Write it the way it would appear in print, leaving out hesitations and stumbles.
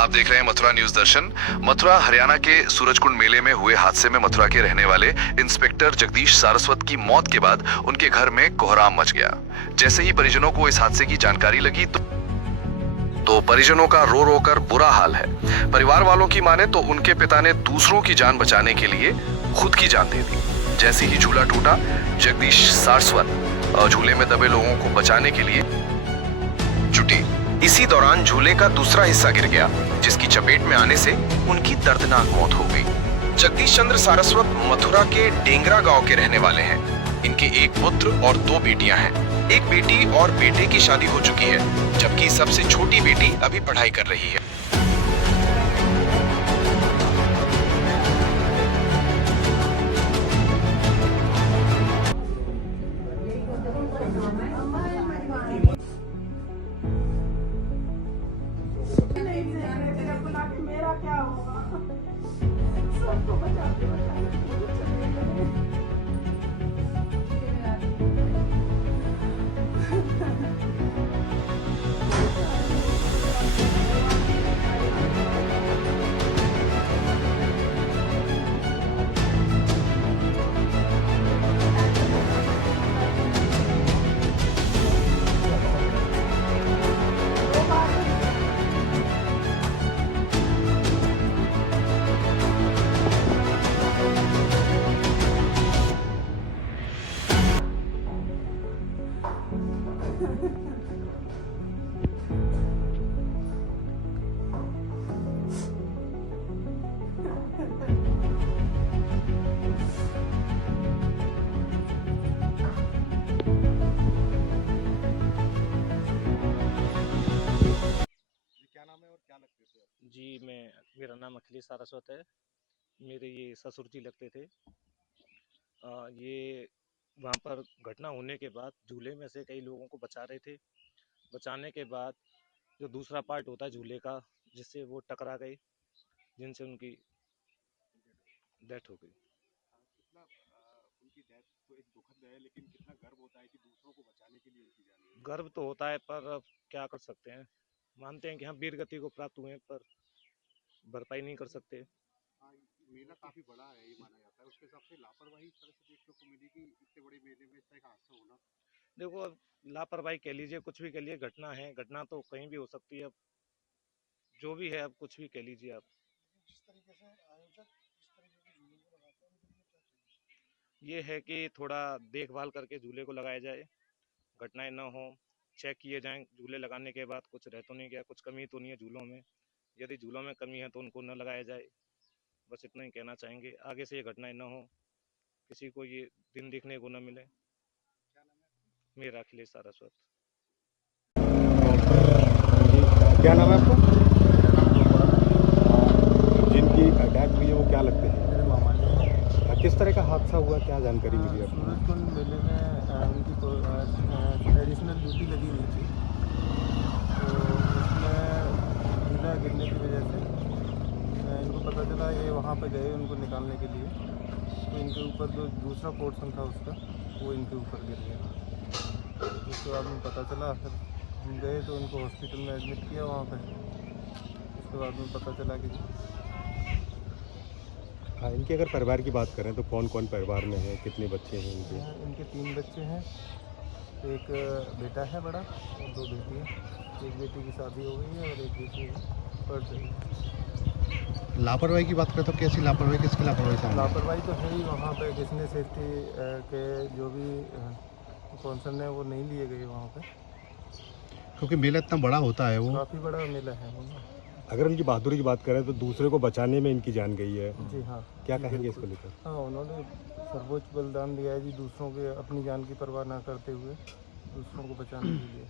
आप देख रहे हैं मथुरा न्यूज दर्शन। मथुरा हरियाणा के सूरजकुंड मेले में हुए हादसे में मथुरा के रहने वाले इंस्पेक्टर जगदीश सारस्वत की मौत के बाद उनके घर में कोहराम मच गया। जैसे ही परिजनों को इस हादसे की जानकारी लगी तो परिजनों का रो रो कर बुरा हाल है। परिवार वालों की माने तो उनके पिता ने दूसरों की जान बचाने के लिए खुद की जान दे दी। जैसे ही झूला टूटा, जगदीश सारस्वत झूले में दबे लोगों को बचाने के लिए जुटी। इसी दौरान झूले का दूसरा हिस्सा गिर गया, जिसकी चपेट में आने से उनकी दर्दनाक मौत हो गई। जगदीश चंद्र सारस्वत मथुरा के डेंगरा गांव के रहने वाले हैं। इनके एक पुत्र और 2 बेटियां हैं। एक बेटी और बेटे की शादी हो चुकी है, जबकि सबसे छोटी बेटी अभी पढ़ाई कर रही है। मेरा क्या होगा? सबको बचाते जी, मेरा नाम अखिलेश सारस्वत है। मेरे ये ससुर जी लगते थे। ये वहाँ पर घटना होने के बाद झूले में से कई लोगों को बचा रहे थे। बचाने के बाद जो दूसरा पार्ट होता है झूले का, जिससे वो टकरा गए, जिनसे उनकी डेथ हो गई। उनकी डेथ तो एक दुखद है, लेकिन कितना गर्व होता है कि दूसरों को बचाने के लिए उनकी जान गई। गर्व तो होता है, पर अब क्या कर सकते हैं। मानते हैं कि हाँ, वीर गति को प्राप्त हुए हैं, पर भरपाई नहीं कर सकते। हाँ, मेला काफी बड़ा है, ये माना जाता है। उसके हिसाब से लापरवाही इस तरह से देखने को मिली कि इतने बड़े मेले में इस तरह का हादसा होना। देखो, अब लापरवाही कह लीजिए, कुछ भी कह लीजिए, घटना है। घटना तो कहीं भी हो सकती है। अब जो भी है, अब कुछ भी कह लीजिए आप। जिस तरीके से आयोजक इस तरीके के झूलों को लगाते हैं, उनके लिए क्या चाहिए? ये है कि थोड़ा देखभाल करके झूले को लगाया जाए, घटनाएं ना हो, चेक किए जाएं झूले लगाने के बाद कुछ रह तो नहीं गया, कुछ कमी तो नहीं है झूलों में। यदि झूलों में कमी है तो उनको न लगाया जाए। बस इतना ही कहना चाहेंगे, आगे से ये घटनाएं ना हो, किसी को ये दिन देखने को न मिले। क्या नाम है? मेरा अखिलेश सारस्वत। क्या नाम है आपका? जिनकी डेथ हुई है वो क्या लगते हैं? मेरे मामा जी। किस तरह का हादसा हुआ, क्या जानकारी मिली आपको? सूरजकुंड मेले में उनकी एडिशनल ड्यूटी लगी हुई थी, तो उसमें झूला गिरने की वजह से इनको पता चला, ये वहाँ पे गए उनको निकालने के लिए, तो इनके ऊपर जो दूसरा पोर्शन था उसका, वो इनके ऊपर गिर गया। उसके बाद में पता चला, फिर हम गए तो उनको हॉस्पिटल में एडमिट किया वहाँ पे। उसके बाद में पता चला कि हाँ, इनके अगर परिवार की बात करें तो कौन कौन परिवार में है, कितने बच्चे हैं इनके? इनके 3 बच्चे हैं। एक बेटा है बड़ा और 2 बेटी हैं। एक बेटी की शादी हो गई है और एक बेटी पढ़ रही है। लापरवाही की बात करें तो कैसी लापरवाही, किसकी लापरवाही सामने? लापरवाही तो है ही, वहाँ पे किसने सेफ्टी के जो भी कॉन्सर्न है वो नहीं लिए गए वहाँ पे। क्योंकि मेला इतना बड़ा होता है वो। काफ़ी बड़ा मेला है वो ना। अगर उनकी बहादुरी की बात करें तो दूसरे को बचाने में इनकी जान गई है। जी हाँ। क्या जी, कहेंगे बिल्कुल। इसको लेकर? हाँ, उन्होंने सर्वोच्च बलिदान दिया है जी, दूसरों के अपनी जान की परवाह ना करते हुए दूसरों को बचाने के लिए।